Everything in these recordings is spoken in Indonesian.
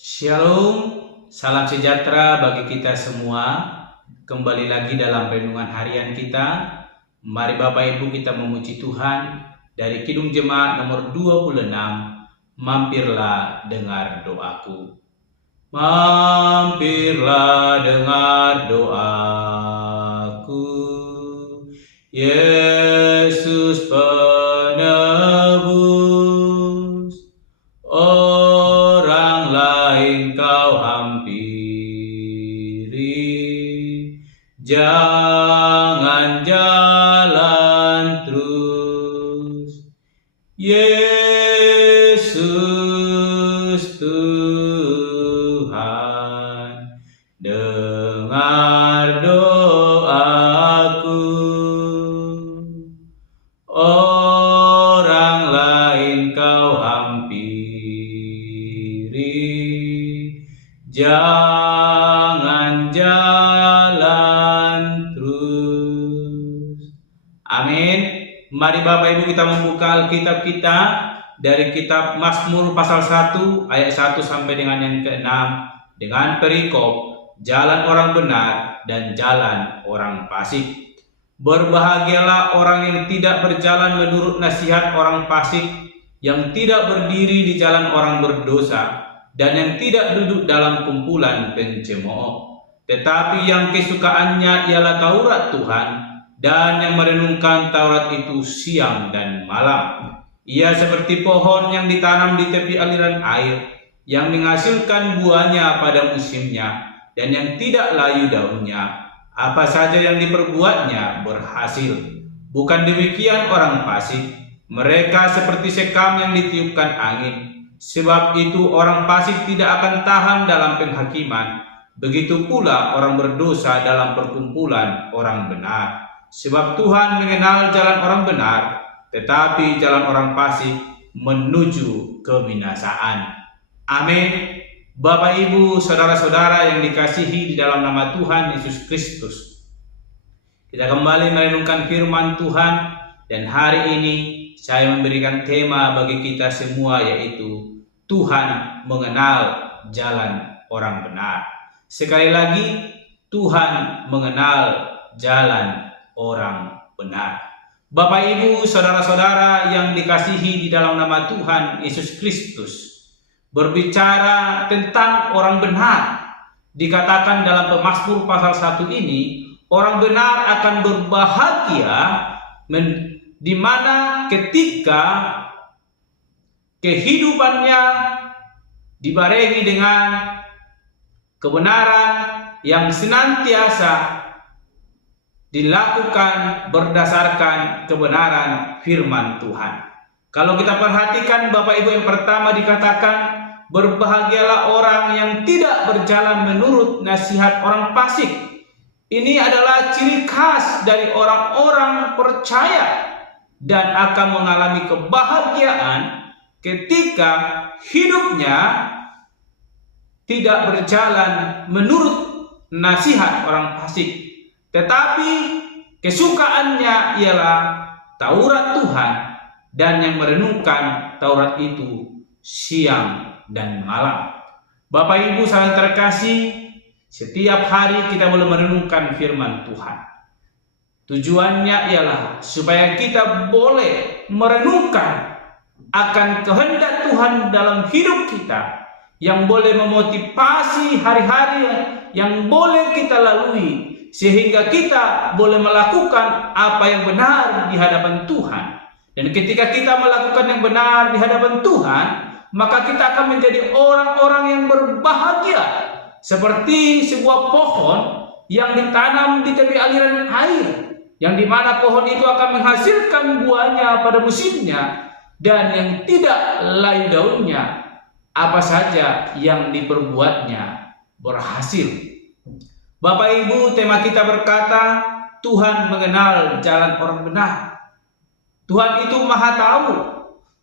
Shalom, salam sejahtera bagi kita semua. Kembali lagi dalam renungan harian kita. Mari Bapak Ibu kita memuji Tuhan dari Kidung Jemaat nomor 26. Mampirlah dengar doaku. Mampirlah dengar doaku. Yesus penebus, orang lain kau hampiri, jangan jalan terus. Yesus Tuhan, dengar doaku. Orang lain kau hampiri, jangan jalan terus. Amin. Mari Bapak Ibu kita membuka Alkitab kita dari kitab Mazmur pasal 1 ayat 1 sampai dengan yang ke-6 dengan perikop jalan orang benar dan jalan orang fasik. Berbahagialah orang yang tidak berjalan menurut nasihat orang fasik, yang tidak berdiri di jalan orang berdosa, dan yang tidak duduk dalam kumpulan pencemooh. Tetapi yang kesukaannya ialah Taurat Tuhan, dan yang merenungkan Taurat itu siang dan malam. Ia seperti pohon yang ditanam di tepi aliran air, yang menghasilkan buahnya pada musimnya, dan yang tidak layu daunnya. Apa saja yang diperbuatnya berhasil. Bukan demikian orang fasik. Mereka seperti sekam yang ditiupkan angin. Sebab itu orang fasik tidak akan tahan dalam penghakiman. Begitu pula orang berdosa dalam perkumpulan orang benar. Sebab Tuhan mengenal jalan orang benar, tetapi jalan orang fasik menuju kebinasaan. Amin. Bapak Ibu, saudara-saudara yang dikasihi di dalam nama Tuhan Yesus Kristus, kita kembali merenungkan firman Tuhan, dan hari ini saya memberikan tema bagi kita semua, yaitu Tuhan mengenal jalan orang benar. Sekali lagi, Tuhan mengenal jalan orang benar. Bapak Ibu, saudara-saudara yang dikasihi di dalam nama Tuhan Yesus Kristus, berbicara tentang orang benar, dikatakan dalam Mazmur pasal 1 ini, orang benar akan berbahagia di mana ketika kehidupannya dibarengi dengan kebenaran yang senantiasa dilakukan berdasarkan kebenaran firman Tuhan. Kalau kita perhatikan Bapak Ibu, yang pertama dikatakan, berbahagialah orang yang tidak berjalan menurut nasihat orang fasik. Ini adalah ciri khas dari orang-orang percaya dan akan mengalami kebahagiaan ketika hidupnya tidak berjalan menurut nasihat orang fasik. Tetapi kesukaannya ialah Taurat Tuhan, dan yang merenungkan Taurat itu siang dan malam. Bapak Ibu saudara terkasih, setiap hari kita boleh merenungkan firman Tuhan. Tujuannya ialah supaya kita boleh merenungkan akan kehendak Tuhan dalam hidup kita, yang boleh memotivasi hari-hari yang boleh kita lalui, sehingga kita boleh melakukan apa yang benar di hadapan Tuhan. Dan ketika kita melakukan yang benar di hadapan Tuhan, maka kita akan menjadi orang-orang yang berbahagia, seperti sebuah pohon yang ditanam di tepi aliran air, yang dimana pohon itu akan menghasilkan buahnya pada musimnya, dan yang tidak layu daunnya. Apa saja yang diperbuatnya berhasil. Bapak Ibu, tema kita berkata, Tuhan mengenal jalan orang benar. Tuhan itu maha tahu.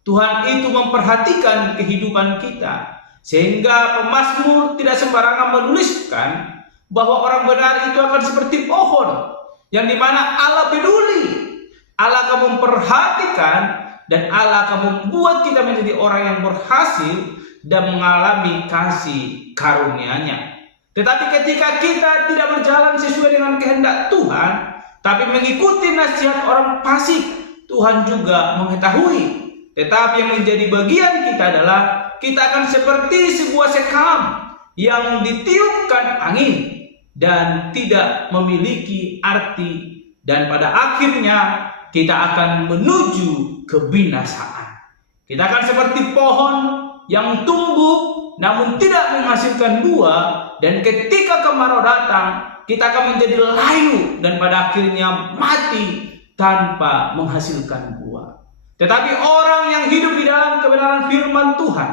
Tuhan itu memperhatikan kehidupan kita. Sehingga pemazmur tidak sembarangan menuliskan bahwa orang benar itu akan seperti pohon, yang dimana Allah peduli. Allah akan memperhatikan, dan Allah akan membuat kita menjadi orang yang berhasil dan mengalami kasih karunia-Nya. Tetapi ketika kita tidak berjalan sesuai dengan kehendak Tuhan, tapi mengikuti nasihat orang fasik, Tuhan juga mengetahui. Tetapi yang menjadi bagian kita adalah kita akan seperti sebuah sekam yang ditiupkan angin dan tidak memiliki arti, dan pada akhirnya kita akan menuju kebinasaan. Kita akan seperti pohon yang tumbuh namun tidak menghasilkan buah, dan ketika kemarau datang kita akan menjadi layu dan pada akhirnya mati tanpa menghasilkan buah. Tetapi orang yang hidup di dalam kebenaran firman Tuhan,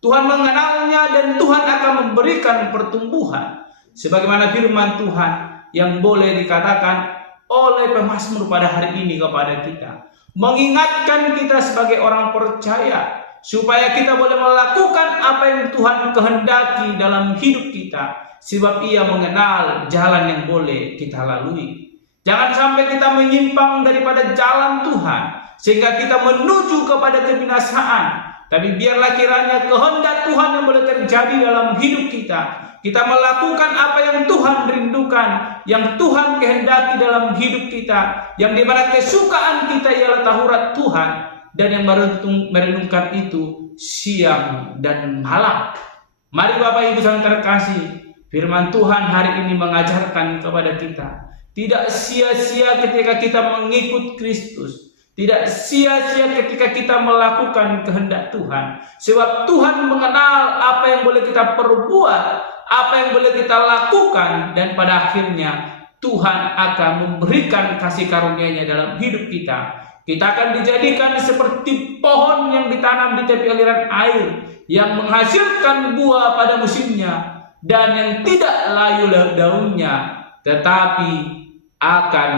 Tuhan mengenalnya dan Tuhan akan memberikan pertumbuhan. Sebagaimana firman Tuhan yang boleh dikatakan oleh pemazmur pada hari ini kepada kita, mengingatkan kita sebagai orang percaya supaya kita boleh melakukan apa yang Tuhan kehendaki dalam hidup kita, sebab Ia mengenal jalan yang boleh kita lalui. Jangan sampai kita menyimpang daripada jalan Tuhan sehingga kita menuju kepada kebinasaan. Tapi biarlah kiranya kehendak Tuhan yang boleh terjadi dalam hidup kita. Kita melakukan apa yang Tuhan rindukan, yang Tuhan kehendaki dalam hidup kita, yang dimana kesukaan kita ialah Taurat Tuhan, dan yang merenungkan itu siang dan malam. Mari Bapak Ibu yang terkasih, firman Tuhan hari ini mengajarkan kepada kita, tidak sia-sia ketika kita mengikut Kristus. Tidak sia-sia ketika kita melakukan kehendak Tuhan. Sebab Tuhan mengenal apa yang boleh kita perbuat, apa yang boleh kita lakukan, dan pada akhirnya Tuhan akan memberikan kasih karunia-Nya dalam hidup kita. Kita akan dijadikan seperti pohon yang ditanam di tepi aliran air, yang menghasilkan buah pada musimnya, dan yang tidak layu daunnya, tetapi akan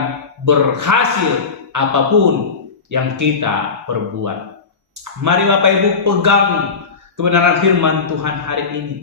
berhasil apapun yang kita perbuat. Mari Bapak Ibu pegang kebenaran firman Tuhan hari ini.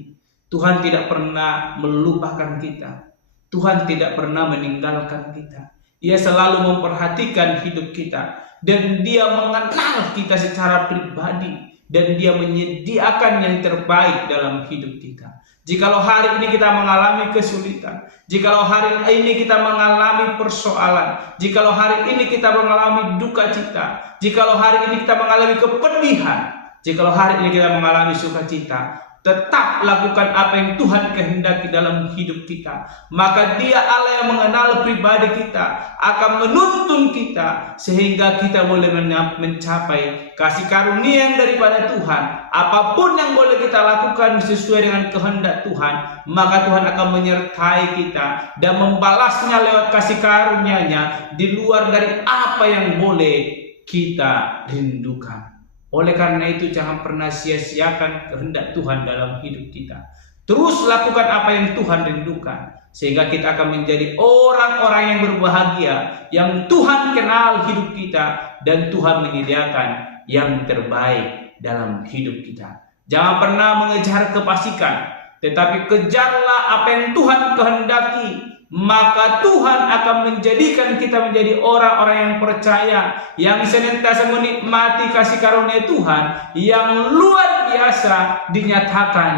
Tuhan tidak pernah melupakan kita. Tuhan tidak pernah meninggalkan kita. Ia selalu memperhatikan hidup kita, dan Dia mengenal kita secara pribadi, dan Dia menyediakan yang terbaik dalam hidup kita. Jikalau hari ini kita mengalami kesulitan, jikalau hari ini kita mengalami persoalan, jikalau hari ini kita mengalami duka cita, jikalau hari ini kita mengalami kepedihan, jikalau hari ini kita mengalami sukacita, tetap lakukan apa yang Tuhan kehendaki dalam hidup kita. Maka Dia Allah yang mengenal pribadi kita akan menuntun kita sehingga kita boleh mencapai kasih karunia yang daripada Tuhan. Apapun yang boleh kita lakukan sesuai dengan kehendak Tuhan, maka Tuhan akan menyertai kita dan membalasnya lewat kasih karunia-Nya di luar dari apa yang boleh kita rindukan. Oleh karena itu jangan pernah sia-siakan kehendak Tuhan dalam hidup kita. Terus lakukan apa yang Tuhan rindukan, sehingga kita akan menjadi orang-orang yang berbahagia, yang Tuhan kenal hidup kita, dan Tuhan menyediakan yang terbaik dalam hidup kita. Jangan pernah mengejar kefasikan, tetapi kejarlah apa yang Tuhan kehendaki. Maka Tuhan akan menjadikan kita menjadi orang-orang yang percaya, yang senantiasa menikmati kasih karunia Tuhan yang luar biasa dinyatakan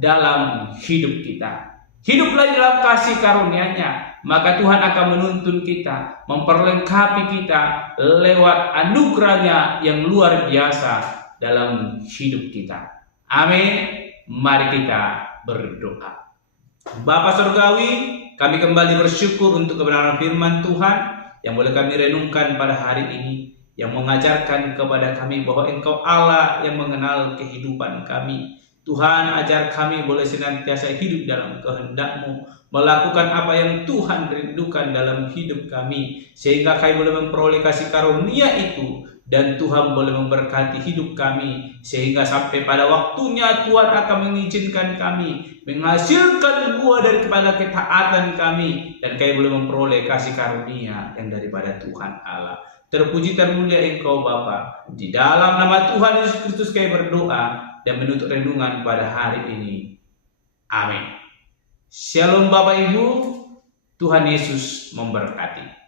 dalam hidup kita. Hiduplah dalam kasih karunia-Nya, maka Tuhan akan menuntun kita, memperlengkapi kita lewat anugerah-Nya yang luar biasa dalam hidup kita. Amin. Mari kita berdoa. Bapa Surgawi, kami kembali bersyukur untuk kebenaran firman Tuhan yang boleh kami renungkan pada hari ini, yang mengajarkan kepada kami bahwa Engkau Allah yang mengenal kehidupan kami. Tuhan, ajar kami boleh senantiasa hidup dalam kehendak-Mu, melakukan apa yang Tuhan rindukan dalam hidup kami, sehingga kami boleh memperoleh kasih karunia itu, dan Tuhan boleh memberkati hidup kami, sehingga sampai pada waktunya Tuhan akan mengizinkan kami menghasilkan buah daripada ketaatan kami, dan kami boleh memperoleh kasih karunia yang daripada Tuhan Allah. Terpuji termulia Engkau Bapa. Di dalam nama Tuhan Yesus Kristus kami berdoa dan menutup renungan pada hari ini. Amin. Shalom Bapak Ibu, Tuhan Yesus memberkati.